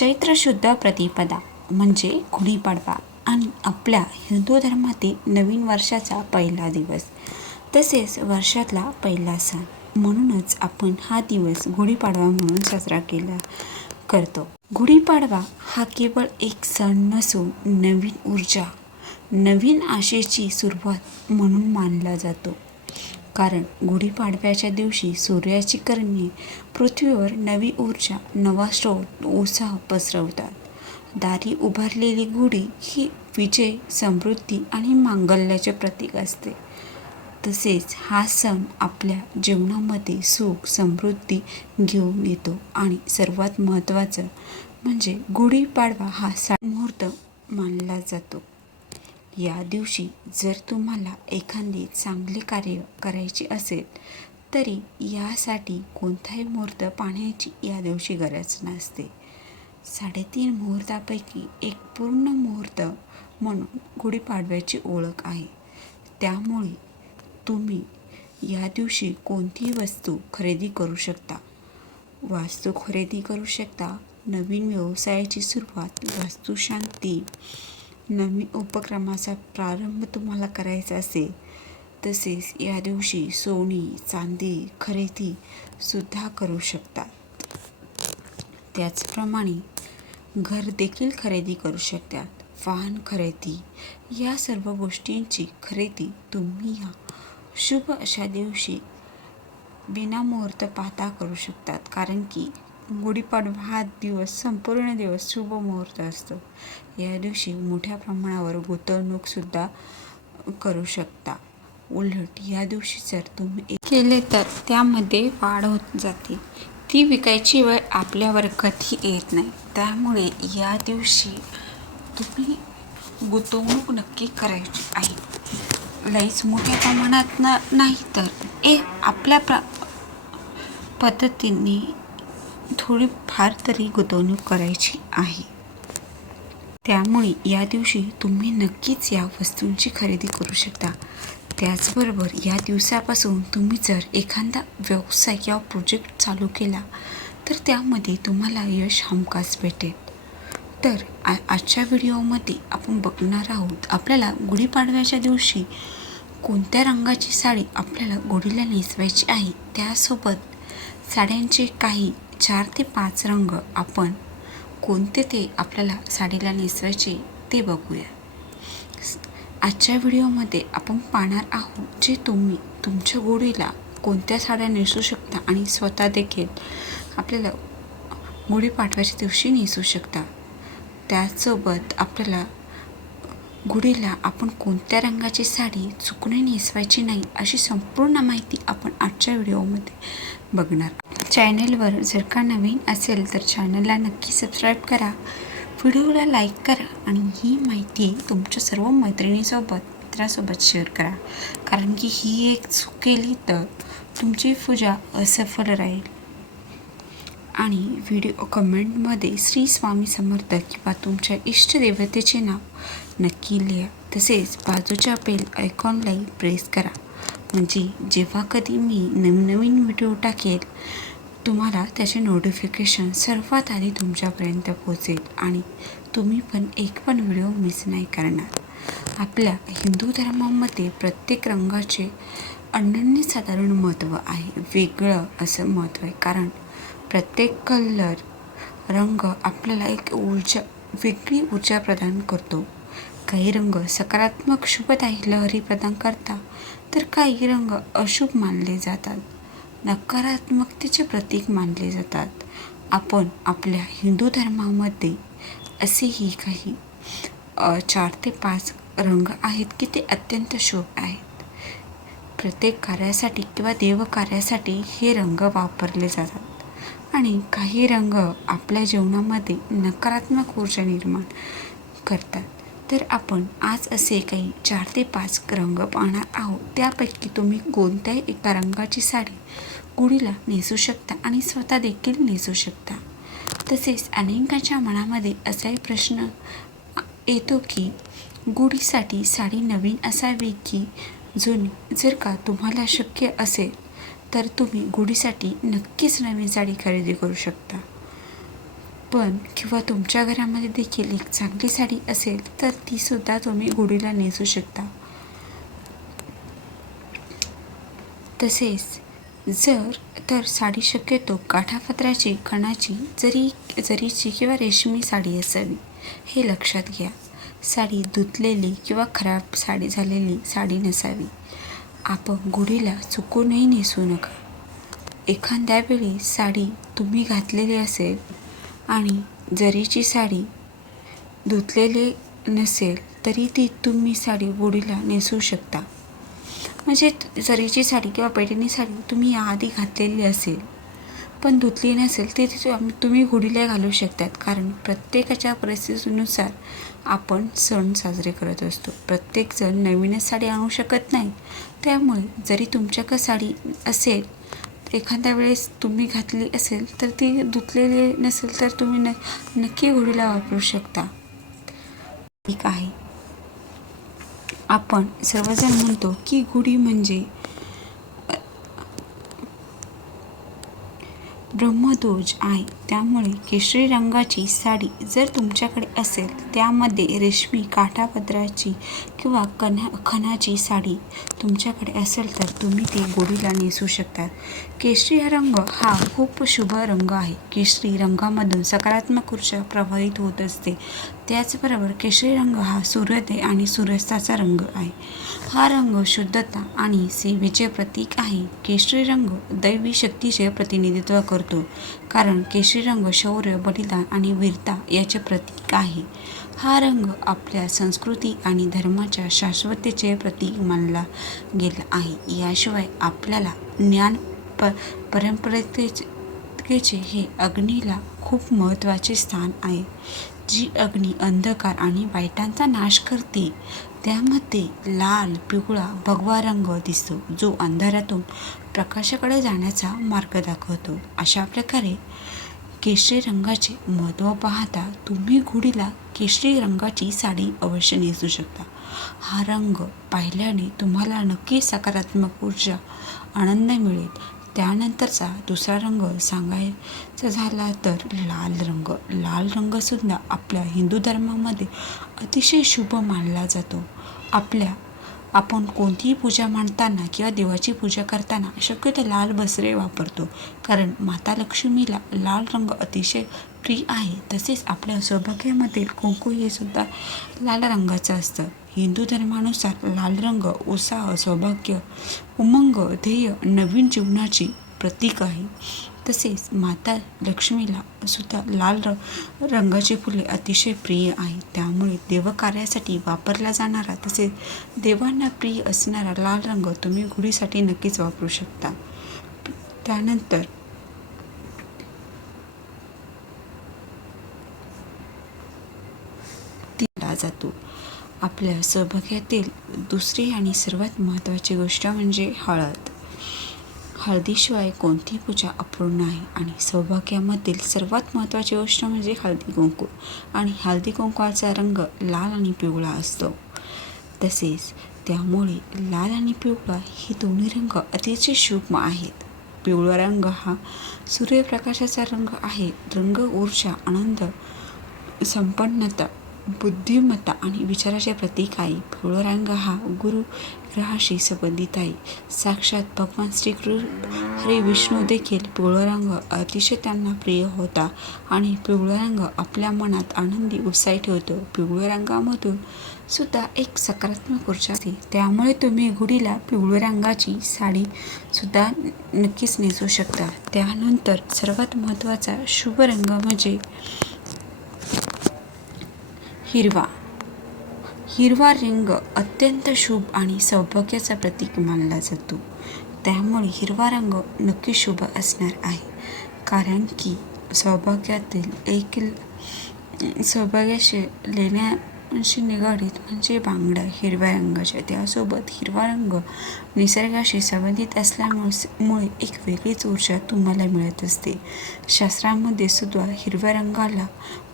चैत्र शुद्ध प्रतिपदा म्हणजे गुढीपाडवा आणि आपल्या हिंदू धर्मातील नवीन वर्षाचा पहिला दिवस, तसेच वर्षातला पहिला सण. म्हणूनच आपण हा दिवस गुढीपाडवा म्हणून साजरा करतो. गुढीपाडवा हा केवळ एक सण नसून नवीन ऊर्जा, नवीन आशेची सुरुवात म्हणून मानला जातो. कारण गुढीपाडव्याच्या दिवशी सूर्याची किरणे पृथ्वीवर नवी ऊर्जा, नवा स्रोत, उत्साह पसरवतात. दारी उभारलेली गुढी ही विजय, समृद्धी आणि मांगल्याचे प्रतीक असते. तसेच हा सण आपल्या जीवनामध्ये सुख, समृद्धी घेऊन येतो आणि सर्वात महत्त्वाचं म्हणजे गुढीपाडवा हा मुहूर्त मानला जातो. या दिवशी जर तुम्हाला एखादे चांगले कार्य करायचे असेल तरी यासाठी कोणताही मुहूर्त पाहण्याची या दिवशी गरज नसते. 3.5 मुहूर्तापैकी एक पूर्ण मुहूर्त म्हणून गुढीपाडव्याची ओळख आहे. त्यामुळे तुम्ही या दिवशी कोणतीही वस्तू खरेदी करू शकता, वास्तू खरेदी करू शकता, नवीन व्यवसायाची सुरुवात, वास्तुशांती, नवीन उपक्रमाचा प्रारंभ तुम्हाला करायचा असेल, तसेच या दिवशी सोने, चांदी खरेदी सुद्धा करू शकता. त्याचप्रमाणे घर देखील खरेदी करू शकतात. वाहन खरेदी, या सर्व गोष्टींची खरेदी तुम्ही या शुभ अशा दिवशी बिनामुहूर्त पाहता करू शकतात. कारण की गुढीपाडवा हा दिवस, संपूर्ण दिवस शुभ मुहूर्त असतो. या दिवशी मोठ्या प्रमाणावर गुंतवणूक सुद्धा करू शकता. उलट या दिवशी जर तुम्ही केले तर त्यामध्ये वाढ होत जाते. ती विकायची वेळ आपल्यावर कधी येत नाही. त्यामुळे या दिवशी तुम्ही गुंतवणूक नक्की करायची आहे. लईच मोठ्या प्रमाणात नाही तर आपल्या पद्धतीने थोडी फार तरी गुंतवणूक करायची आहे. त्यामुळे या दिवशी तुम्ही नक्कीच या वस्तूंची खरेदी करू शकता. त्याचबरोबर या दिवसापासून तुम्ही जर एखादा व्यवसाय किंवा प्रोजेक्ट चालू केला तर त्यामध्ये तुम्हाला यश हमखास भेटेल. तर आजच्या व्हिडिओमध्ये आपण बघणार आहोत आपल्याला गुढीपाडव्याच्या दिवशी कोणत्या रंगाची साडी आपल्याला गुढीला नेसवायची आहे. त्यासोबत साड्यांचे काही 4 ते 5 रंग आपण कोणते ते आपल्याला साडीला नेसवायचे ते बघूया. आजच्या व्हिडिओमध्ये आपण पाहणार आहोत जे तुम्ही तुमच्या गुढीला कोणत्या साड्या नेसू शकता आणि स्वतः देखील आपल्याला गुढीपाडव्याच्या दिवशी नेसू शकता. त्याचसोबत आपल्याला गुढीला आपण कोणत्या रंगाची साडी चुकूनही नेसवायची नाही अशी संपूर्ण माहिती आपण आजच्या व्हिडिओमध्ये बघणार. चॅनलवर जर का नवीन असेल तर चॅनलला नक्की सबस्क्राईब करा, व्हिडिओला लाईक करा आणि ही माहिती तुमच्या सर्व मित्रासोबत शेअर करा. कारण की ही एक चूक केली तर तुमची पूजा असफल राहील. आणि व्हिडिओ कमेंटमध्ये श्री स्वामी समर्थ किंवा तुमच्या इष्टदेवतेचे नाव नक्की लिहा. तसेच बाजूच्या बेल आयकॉनला प्रेस करा, म्हणजे जेव्हा कधी मी नवीन व्हिडिओ टाकेल तुम्हाला त्याचे नोटिफिकेशन सर्वात आधी तुमच्यापर्यंत पोहोचेल आणि तुम्ही पण एक पण व्हिडिओ मिस नाही करणार. आपल्या हिंदू धर्मामध्ये प्रत्येक रंगाचे अनन्यसाधारण महत्त्व आहे, वेगळं असं महत्त्व आहे. कारण प्रत्येक रंग आपल्याला एक वेगळी ऊर्जा प्रदान करतो. काही रंग सकारात्मक शुभदायी लहरी प्रदान करतात, तर काही रंग अशुभ मानले जातात, नकारात्मकतेचे प्रतीक मानले जातात. आपण आपल्या हिंदू धर्मामध्ये असेही काही 4 ते 5 रंग आहेत की ते अत्यंत शुभ आहेत. प्रत्येक कार्यासाठी किंवा देवकार्यासाठी हे रंग वापरले जातात आणि काही रंग आपल्या जीवनामध्ये नकारात्मक ऊर्जा निर्माण करतात. तर आपण आज असे काही 4 ते 5 रंग पाहणार आहोत. त्यापैकी तुम्ही कोणत्याही एका रंगाची साडी गुढीला नेसू शकता आणि स्वतः देखील नेसू शकता. तसेच अनेकांच्या मनामध्ये असाही प्रश्न येतो की गुढीसाठी साडी नवीन असावी की जुनी. जर का तुम्हाला शक्य असेल तर तुम्ही गुढीसाठी नक्कीच नवीन साडी खरेदी करू शकता. पण किंवा तुमच्या घरामध्ये देखील एक चांगली साडी असेल तर ती सुद्धा तुम्ही गुढीला नेसू शकता. तसेच जर तर साडी शक्यतो काठापदराची, खणाची, जरीची किंवा रेशमी साडी असावी हे लक्षात घ्या. साडी धुतलेली किंवा खराब झालेली साडी नसावी. आपण गुढीला चुकूनही नेसू नका. एखाद्या वेळी साडी तुम्ही घातलेली असेल आणि जरीची साडी धुतलेली नसेल तरी ती तुम्ही साडी गुढीला नेसू शकता. म्हणजे जरीची साडी किंवा पैठणी साडी तुम्ही याआधी घातलेली असेल पण धुतली नसेल ती तुम्ही गुढीला घालू शकतात. कारण प्रत्येकाच्या परिस्थितीनुसार आपण सण साजरे करत असतो. प्रत्येकजण नवीनच साडी आणू शकत नाही. त्यामुळे जरी तुमच्याकडे साडी असेल एखाद्या वेळेस तुम्ही घातली असेल तर ती धुतलेली नसेल तर तुम्ही नक्की गुढीला वापरू शकता. ठीक आहे. आपण सर्वजण म्हणतो की गुढी म्हणजे ब्रह्मध्वज आहे. त्यामुळे केशरी रंगाची साडी जर तुमच्याकडे असेल त्यामध्ये रेशमी काठापदराची किंवा खणाची साडी तुमच्याकडे असेल तर तुम्ही ती गुढीला नेसू शकता. केशरी हा रंग हा खूप शुभ रंग आहे. केशरी रंगामधून सकारात्मक ऊर्जा प्रवाहित होत असते. त्याचबरोबर केशरी रंग हा सूर्योदय आणि सूर्यास्ताचा रंग आहे. हा रंग शुद्धता आणि सेवेचे प्रतीक आहे. केशरी रंग दैवी शक्तीचे प्रतिनिधित्व करतो कारण केशरी रंग शौर्य, बलिदान आणि वीरता याचे प्रतीक आहे. हा रंग आपल्या संस्कृती आणि धर्माच्या शाश्वततेचे प्रतीक मानला गेला आहे. याशिवाय आपल्याला ज्ञान परंपरेचे हे अग्नीला खूप महत्त्वाचे स्थान आहे. जी अग्नी अंधकार आणि वाईटांचा नाश करते. त्यामध्ये लाल, पिवळा, भगवा रंग दिसतो जो अंधारातून प्रकाशाकडे जाण्याचा मार्ग दाखवतो. अशा प्रकारे केशरी रंगाचे महत्त्व पाहता तुम्ही गुढीला केशरी रंगाची साडी अवश्य नेसू शकता. हा रंग पाहिल्याने तुम्हाला नक्की सकारात्मक ऊर्जा, आनंद मिळेल. त्यानंतरचा दुसरा रंग सांगायचा झाला तर लाल रंग. लाल रंगसुद्धा आपल्या हिंदू धर्मामध्ये अतिशय शुभ मानला जातो. आपण कोणतीही पूजा मांडताना किंवा देवाची पूजा करताना शक्यतो लाल वस्त्रे वापरतो कारण माता लक्ष्मीला लाल रंग अतिशय प्रिय आहे. तसेच आपल्या सौभाग्यामधील कुंकू हे सुद्धा लाल रंगाचं असतं. हिंदू धर्मानुसार लाल रंग उत्साह, सौभाग्य, उमंग, ध्येय, नवीन जीवनाची प्रतीक आहे. तसेच माता लक्ष्मीला सुद्धा लाल रंगाची फुले अतिशय प्रिय आहेत. त्यामुळे देवकार्यासाठी वापरला जाणारा तसेच देवांना प्रिय असणारा लाल रंग तुम्ही गुढीसाठी नक्कीच वापरू शकता. त्यानंतर दिला जातो. आपल्या सौभाग्यातील दुसरी आणि सर्वात महत्त्वाची गोष्ट म्हणजे हळद. हळदीशिवाय कोणतीही पूजा अपूर्ण आहे आणि सौभाग्यामधील सर्वात महत्त्वाची गोष्ट म्हणजे हळदी कुंकू. आणि हळदी कुंकवाचा रंग लाल आणि पिवळा असतो. तसेच त्यामुळे लाल आणि पिवळा हे दोन्ही रंग अतिशय शुभ आहेत. पिवळा रंग हा सूर्यप्रकाशाचा रंग आहे. रंग ऊर्जा, आनंद, संपन्नता, बुद्धिमत्ता आणि विचाराचे प्रतीक आहे. पिवळा रंग हा गुरु ग्रहाशी संबंधित आहे. साक्षात भगवान हरी विष्णू देखील पिवळा रंग अतिशय त्यांना प्रिय होता आणि पिवळा रंग आपल्या मनात आनंदी, उत्साही ठेवतो. पिवळ्या रंगामधून सुद्धा एक सकारात्मक ऊर्जा असते. त्यामुळे तुम्ही गुढीला पिवळ्या रंगाची साडी सुद्धा नक्कीच नेसू शकता. त्यानंतर सर्वात महत्त्वाचा शुभ रंग म्हणजे हिरवा. हिरवा रंग अत्यंत शुभ आणि सौभाग्याचा प्रतीक मानला जातो. त्यामुळे हिरवा रंग नक्की शुभ असणार आहे. कारण की सौभाग्याशी लेण्याशी निगडीत म्हणजे बांगड्या हिरव्या रंगाच्या. त्यासोबत हिरवा रंग निसर्गाशी संबंधित असल्यामुळे एक वेगळीच ऊर्जा तुम्हाला मिळत असते. शास्त्रामध्ये सुद्धा हिरव्या रंगाला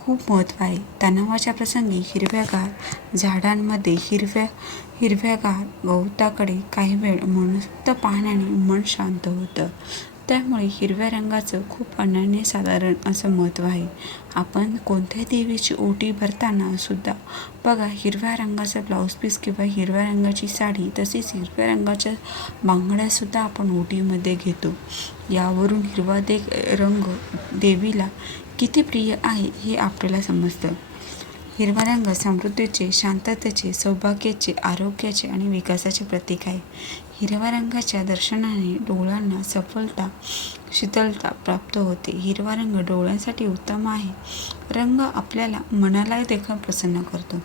खूप महत्त्व आहे. तणावाच्या प्रसंगी हिरव्यागार झाडांमध्ये हिरव्यागार गवताकडे काही वेळ मनसोक्त पाहण्याने मन शांत होतं. त्यामुळे हिरव्या रंगाचं खूप अनन्यसाधारण असं महत्त्व आहे. आपण कोणत्याही देवीची ओटी भरताना सुद्धा बघा हिरव्या रंगाचा ब्लाऊज पीस किंवा हिरव्या रंगाची साडी, तसेच हिरव्या रंगाच्या बांगड्यासुद्धा आपण ओटीमध्ये घेतो. यावरून हिरवा रंग देवीला किती प्रिय आहे हे आपल्याला समजतं. हिरवा रंग समृद्धीचे, शांततेचे, सौभाग्याचे, आरोग्याचे आणि विकासाचे प्रतीक आहे. हिरव्या रंगाच्या दर्शनाने डोळ्यांना सफलता, शीतलता प्राप्त होते. हिरवा रंग डोळ्यांसाठी उत्तम आहे. रंग आपल्याला मनाला देखील प्रसन्न करतो.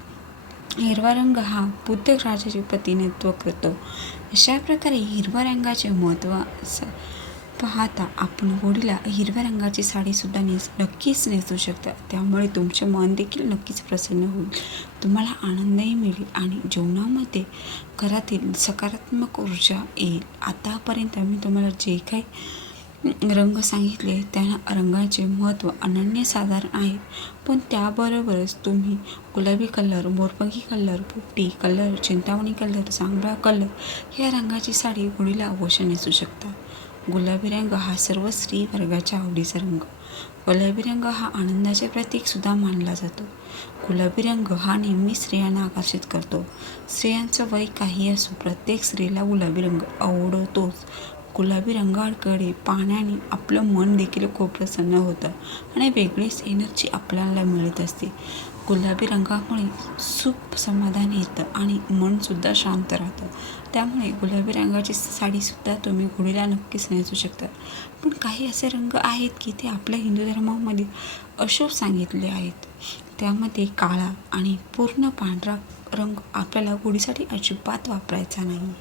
हिरवा रंग हा बुद्ध राजाचे प्रतिनिधित्व करतो. अशा प्रकारे हिरव्या रंगाचे महत्त्व पाहता आपण होळीला हिरव्या रंगाची साडीसुद्धा नक्कीच नेसू शकता. त्यामुळे तुमचे मन देखील नक्कीच प्रसन्न होईल, तुम्हाला आनंदही मिळेल आणि जीवनामध्ये घरातील सकारात्मक ऊर्जा येईल. आतापर्यंत मी तुम्हाला जे काही रंग सांगितले त्या रंगाचे महत्त्व अनन्यसाधारण आहे. पण त्याबरोबरच तुम्ही गुलाबी कलर, मोरपंखी कलर, पोपटी कलर, चिंतामणी कलर, जांभळा कलर या रंगाची साडी होळीला अवश्य नेसू शकता. गुलाबी रंग हा सर्व स्त्री वर्गाच्या आवडीचा रंग. गुलाबी रंग हा आनंदाचे प्रतीक सुद्धा मानला जातो. गुलाबी रंग हा नेहमी स्त्रियांना आकर्षित करतो. स्त्रियांचं वय काही असो, प्रत्येक स्त्रीला गुलाबी रंग आवडतोच. गुलाबी रंगाकडे पाहण्याने आपलं मन देखील खूप प्रसन्न होतं आणि वेगळीच एनर्जी आपल्याला मिळत असते. गुलाबी रंगामुळे सुख, समाधान येतं आणि मनसुद्धा शांत राहतं. त्यामुळे गुलाबी रंगाची साडीसुद्धा तुम्ही होळीला नक्कीच नेसू शकता. पण काही असे रंग आहेत की ते आपल्या हिंदू धर्मामध्ये अशुभ सांगितले आहेत. त्यामध्ये काळा आणि पूर्ण पांढरा रंग आपल्याला होळीसाठी अजिबात वापरायचा नाही.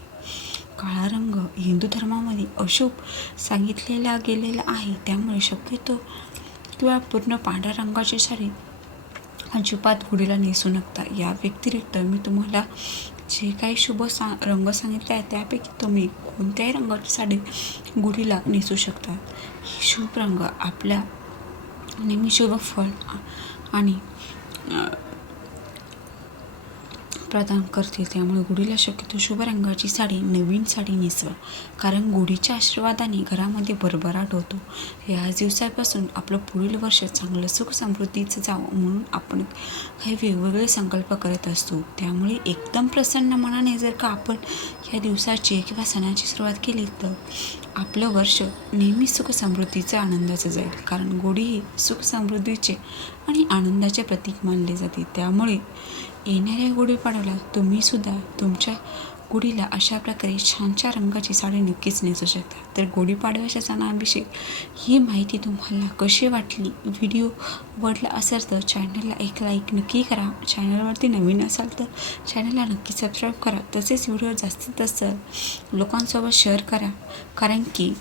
काळा रंग हिंदू धर्मामध्ये अशुभ सांगितलेला गेलेला आहे. त्यामुळे शक्यतो किंवा पूर्ण पांढऱ्या रंगाची साडी अजिबात होळीला नेसू नका. या व्यतिरिक्त मी तुम्हाला जे काही शुभ रंग सांगितले आहे त्यापैकी तुम्ही कोणत्याही रंगाची साडी होळीला नेसू शकता. शुभ रंग आपल्या नेहमी शुभ फळ आणि प्रदान करतील. त्यामुळे गुढीला शक्यतो शुभ रंगाची साडी, नवीन साडी नेसवा, कारण गुढीच्या आशीर्वादाने घरामध्ये भरभराट होतो. याच दिवसापासून आपलं पुढील वर्ष चांगलं सुख समृद्धीचं जावं म्हणून आपण काही वेगवेगळे संकल्प करत असतो. त्यामुळे एकदम प्रसन्न मनाने जर का आपण या दिवसाची किंवा सणाची सुरुवात केली तर आपलं वर्ष नेहमी सुख समृद्धीचं, आनंदाचं जाईल. कारण गुढी ही सुख समृद्धीचे आणि आनंदाचे प्रतीक मानले जाते. त्यामुळे येणाऱ्या गुढीपाडव्याला तुम्ही सुद्धा तुमच्या गुढीला अशा प्रकारे छानच्या रंगाची साडी नक्कीच नेसू शकता. तर गुढीपाडव्याच्या सणाविषयी ही माहिती तुम्हाला कशी वाटली? व्हिडिओ आवडला असेल तर चॅनलला एक लाईक नक्की करा. चॅनलवरती नवीन असाल तर चॅनलला नक्की सबस्क्राईब करा. तसेच व्हिडिओ जास्तीत जास्त लोकांसोबत शेअर करा, कारण की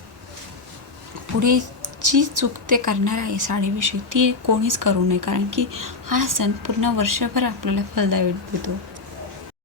पुढे जी चूक ते करणार आहे साडीविषयी ती कोणीच करू नये, कारण की हा सण पूर्ण वर्षभर आपल्याला फलदायी देतो.